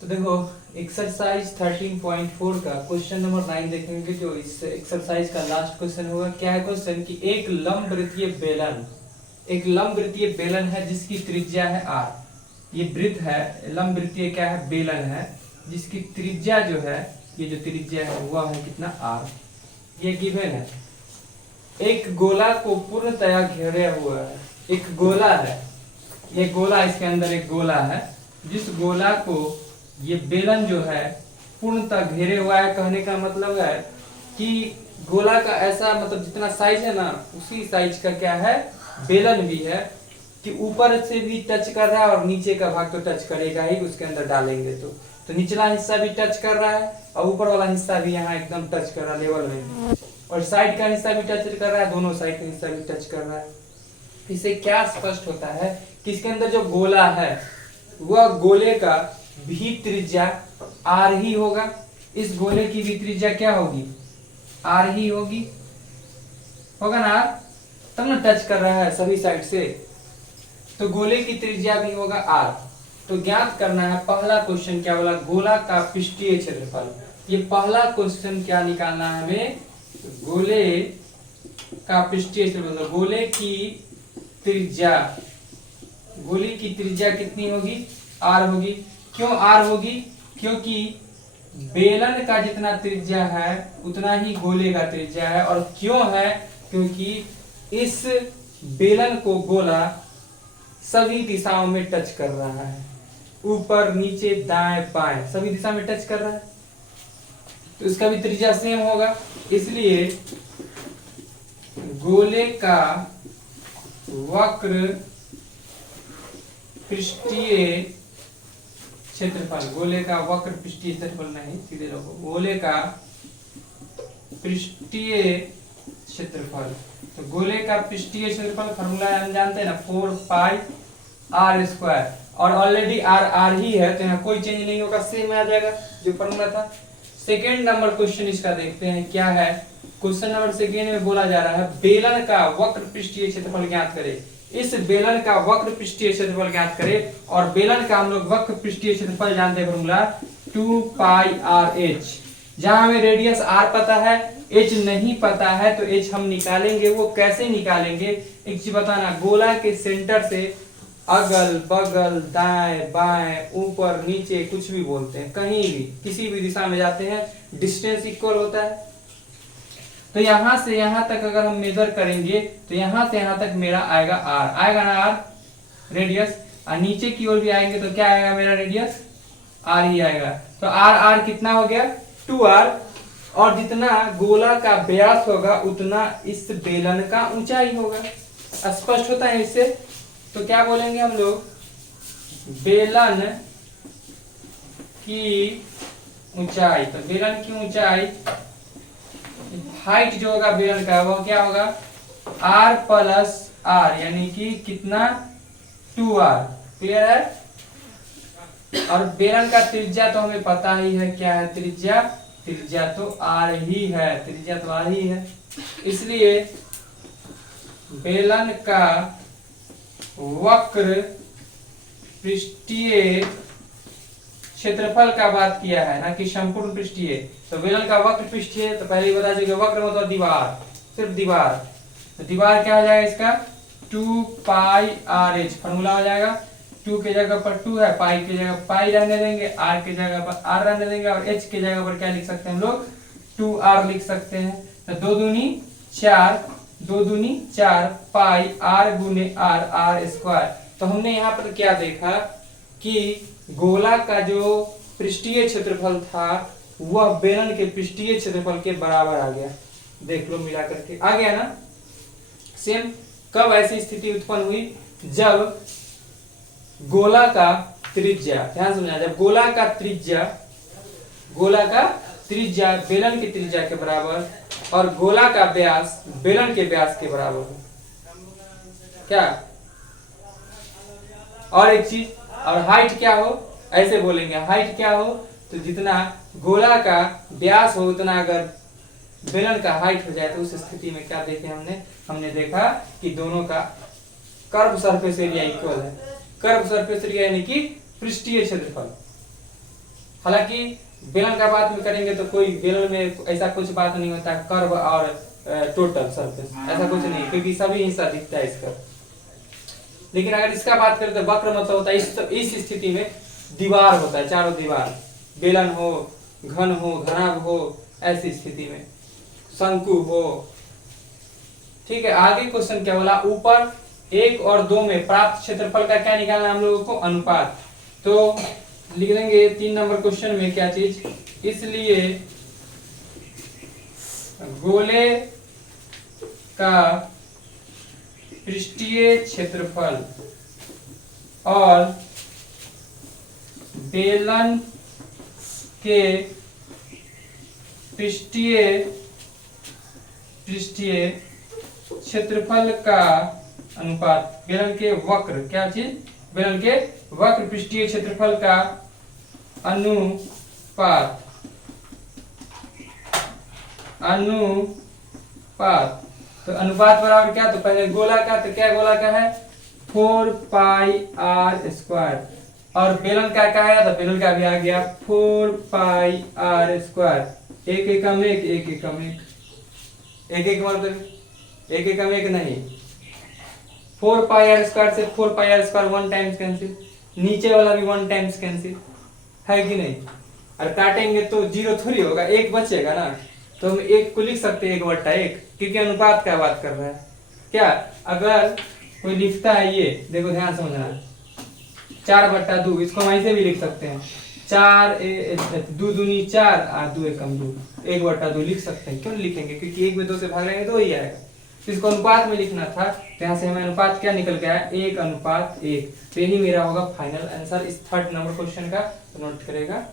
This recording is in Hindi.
तो देखो एक्सरसाइज 13.4 का क्वेश्चन नंबर 9 देखेंगे। जो इस एक्सरसाइज का लास्ट क्वेश्चन होगा। क्या है क्वेश्चन कि एक लंब वृत्तीय बेलन है जिसकी त्रिज्या है r। ये वृत्त है, लंब वृत्तीय क्या है, बेलन है जिसकी त्रिज्या जो है, ये जो त्रिज्या है वह है कितना, r। ये गिवन है। एक गोला को पूर्णतया घेरे हुआ है, एक गोला है, ये गोला, इसके अंदर एक गोला है, जिस गोला को ये बेलन जो है पूर्णतः घेरे हुआ है। कहने का मतलब है कि गोला का ऐसा मतलब जितना साइज है ना, उसी साइज का क्या है, बेलन भी है, कि ऊपर से भी टच कर रहा है और नीचे का भाग तो टच करेगा ही उसके अंदर डालेंगे तो निचला हिस्सा भी टच कर रहा है और ऊपर वाला हिस्सा भी यहाँ एकदम टच कर रहा है लेवल में, और साइड का हिस्सा भी टच कर रहा है, दोनों साइड का हिस्सा भी टच कर रहा है। इससे क्या स्पष्ट होता है कि इसके अंदर जो गोला है वह गोले का भी त्रिज्या r ही होगा। इस गोले की भी त्रिज्या क्या होगी, r ही होगी, होगा ना, तब ना टच कर रहा है सभी साइड से, तो गोले की त्रिज्या भी होगा r। तो ज्ञात करना है, पहला क्वेश्चन क्या बोला, गोला का पृष्ठीय क्षेत्रफल। ये पहला क्वेश्चन क्या निकालना है हमें, गोले का पृष्ठीय क्षेत्रफल। गोले की त्रिज्या, गोले की त्रिज्या कितनी होगी, r होगी। क्यों r होगी, क्योंकि बेलन का जितना त्रिज्या है उतना ही गोले का त्रिज्या है। और क्यों है, क्योंकि इस बेलन को गोला सभी दिशाओं में टच कर रहा है, ऊपर नीचे दाएं बाएं सभी दिशा में टच कर रहा है, तो इसका भी त्रिज्या सेम होगा। इसलिए गोले का वक्र पृष्ठीय क्षेत्रफल, गोले का वक्र पृष्ठीय क्षेत्रफल नहीं, सीधे रखो, गोले का पृष्ठीय क्षेत्रफल। तो गोले का पृष्ठीय क्षेत्रफल फॉर्मूला हम जानते हैं ना, 4 पाई r स्क्वायर, और ऑलरेडी r ही है तो यहाँ कोई चेंज नहीं होगा, सेम आ जाएगा जो फॉर्मूला था। सेकेंड नंबर क्वेश्चन इसका देखते हैं क्या है। क्वेश्चन नंबर सेकेंड में बोला जा रहा है बेलन का वक्र पृष्ठीय क्षेत्रफल ज्ञात करें। इस बेलन का वक्र पृष्ठीय क्षेत्रफल ज्ञात करें, और बेलन का हम लोग वक्र पृष्ठीय क्षेत्रफल जानते हैं फॉर्मूला 2 पाई r h। जहां हमें रेडियस r पता है, h नहीं पता है, तो h हम निकालेंगे। वो कैसे निकालेंगे, एक चीज बताना, गोला के सेंटर से अगल बगल दाएं बाएं ऊपर नीचे कुछ भी बोलते हैं, कहीं भी किसी भी दिशा में जाते हैं, डिस्टेंस इक्वल होता है। तो यहां से यहां तक अगर हम मेजर करेंगे तो यहां से यहां तक मेरा आएगा r, आएगा ना r रेडियस, और नीचे की ओर भी आएंगे तो क्या आएगा मेरा रेडियस, r ही आएगा। तो r कितना हो गया, 2r, और जितना गोला का व्यास होगा उतना इस बेलन का ऊंचाई होगा। स्पष्ट होता है इससे। तो क्या बोलेंगे हम लोग, बेलन की ऊंचाई, तो बेलन की ऊंचाई, हाइट जो होगा बेलन का वो क्या होगा, r प्लस r, यानी कि कितना, 2r। क्लियर है। और बेलन का त्रिज्या तो हमें पता ही है, क्या है त्रिज्या, त्रिज्या तो r ही है, त्रिज्या तो r ही है। इसलिए बेलन का वक्र पृष्ठीय क्षेत्रफल का बात किया है ना कि संपूर्ण पृष्ठीय। तो बेलन का वक्र पृष्ठीय, तो पहले ही बता दीजिए, वक्र मतलब दीवार, सिर्फ दीवार। तो दीवार क्या हो जाएगा इसका, 2 पाई r h। फॉर्मूला हो जाएगा 2 के जगह पर 2 है, पाई की जगह पाई रहने देंगे, r के जगह पर r रहने देंगे, और h के जगह पर क्या लिख सकते हैं हम लोग, 2r लिख सकते हैं। तो 2 दूनी 4 पाई r गुने r स्क्वायर। तो हमने यहाँ पर क्या देखा कि गोला का जो पृष्ठीय क्षेत्रफल था वह बेलन के पृष्ठीय क्षेत्रफल के बराबर आ गया। देख लो मिला करके आ गया ना, सेम। कब ऐसी स्थिति उत्पन्न हुई, जब गोला का त्रिज्या, ध्यान समझना, जब गोला का त्रिज्या बेलन की त्रिज्या के बराबर और गोला का व्यास बेलन के व्यास के बराबर हो। क्या, और एक चीज, और हाइट क्या हो, ऐसे बोलेंगे, हाइट क्या हो, तो जितना गोला का व्यास हो उतना अगर बेलन का हाइट हो जाए, तो उस स्थिति में क्या देखे हमने देखा कि दोनों का कर्व सरफेस एरिया इक्वल है। कर्व सरफेस एरिया यानी कि पृष्ठीय क्षेत्रफल। हालांकि बेलन का बात में करेंगे तो कोई बेलन में ऐसा कुछ बात नहीं होता कर्व और टोटल सरफेस, ऐसा कुछ नहीं, क्योंकि सभी हिस्सा दिखता है इसका। लेकिन अगर इसका बात करें तो वक्र मतलब होता है इस स्थिति में दीवार होता है, चारों दीवार, बेलन हो, घन हो, घनाभ हो, ऐसी स्थिति में शंकु हो। ठीक है, आगे क्वेश्चन क्या बोला, ऊपर 1 और 2 में प्राप्त क्षेत्रफल का क्या निकालना हम लोगों को, अनुपात। तो लिख देंगे 3 नंबर क्वेश्चन में क्या चीज, इसलिए गोले का पृष्ठीय क्षेत्रफल और बेलन के पृष्ठीय क्षेत्रफल का अनुपात, बेलन के वक्र, क्या चीज, बेलन के वक्र पृष्ठीय क्षेत्रफल का अनुपात, तो अनुपात बराबर क्या, तो पहले गोला का, तो क्या गोला का है 4 पाई r स्क्वायर, और बेलन का क्या है, तो बेलन का भी आ गया 4 पाई r स्क्वायर, एक एकम एक, एक एकम एक, एक एक मतलब एक एकम एक नहीं, 4 पाई r स्क्वायर से 4 पाई r स्क्वायर 1 टाइम्स कैंसिल, नीचे वाला भी 1 टाइम्स कैंसिल है कि नहीं, और काटेंगे तो 0 थोड़ी होगा, 1 बचेगा ना, तो हम 1 को लिख सकते हैं 1/1, क्योंकि अनुपात का बात कर रहा है। क्या अगर कोई लिखता है, ये देखो ध्यान समझना, 4/2, इसको हम ऐसे भी लिख सकते हैं, 4 2 दूनी 4 और 2 एकम 2, 1/2 लिख सकते हैं। क्यों लिखेंगे, क्योंकि 1 में 2 से भाग लेंगे 2 ही आएगा, इसको अनुपात में लिखना था, तो यहाँ से हमें अनुपात क्या निकल गया है, 1:1। तो यही मेरा होगा फाइनल आंसर इस 3rd नंबर क्वेश्चन का, तो नोट करेगा।